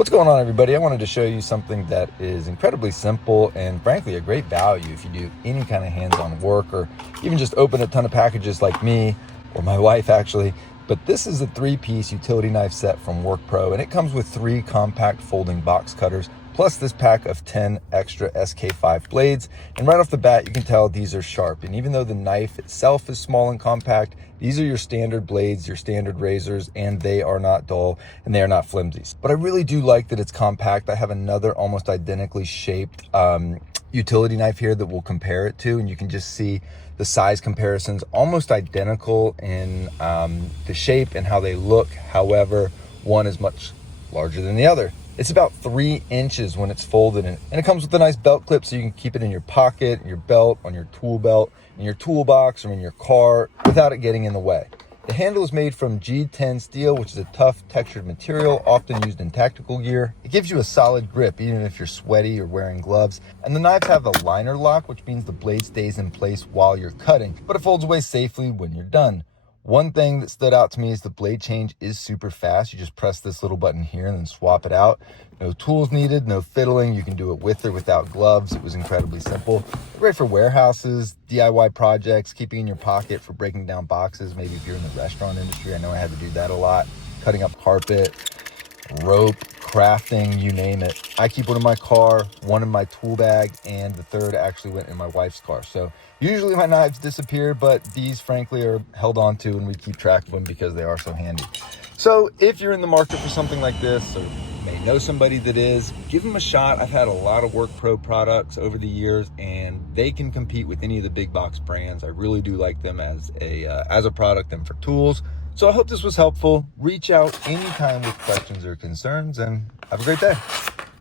What's going on, everybody? I wanted to show you something that is incredibly simple and frankly a great value if you do any kind of hands-on work or even just open a ton of packages like me or my wife actually. But this is a 3-piece utility knife set from Work Pro, and it comes with 3 compact folding box cutters plus this pack of 10 extra SK5 blades. And right off the bat, you can tell these are sharp. And even though the knife itself is small and compact, these are your standard blades, your standard razors, and they are not dull and they are not flimsy. But I really do like that it's compact. I have another almost identically shaped utility knife here that we'll compare it to, and you can just see the size comparisons almost identical in the shape and how they look. However, one is much larger than the other. It's about 3 inches when it's folded, and it comes with a nice belt clip so you can keep it in your pocket, in your belt, on your tool belt, in your toolbox, or in your car without it getting in the way. The handle is made from G10 steel, which is a tough textured material often used in tactical gear. It gives you a solid grip even if you're sweaty or wearing gloves. And the knives have a liner lock, which means the blade stays in place while you're cutting, but it folds away safely when you're done. One thing that stood out to me is the blade change is super fast. You just press this little button here and then swap it out. No tools needed, no fiddling. You can do it with or without gloves. It was incredibly simple. Great for warehouses, DIY projects, keeping in your pocket for breaking down boxes. Maybe if you're in the restaurant industry, I know I had to do that a lot. Cutting up carpet, rope, crafting, you name it. I keep one in my car, one in my tool bag, and the third actually went in my wife's car. So usually my knives disappear, but these frankly are held on to and we keep track of them because they are so handy. So if you're in the market for something like this, or may know somebody that is, give them a shot. I've had a lot of Work Pro products over the years and they can compete with any of the big box brands. I really do like them as a product and for tools. So I hope this was helpful. Reach out anytime with questions or concerns, and have a great day.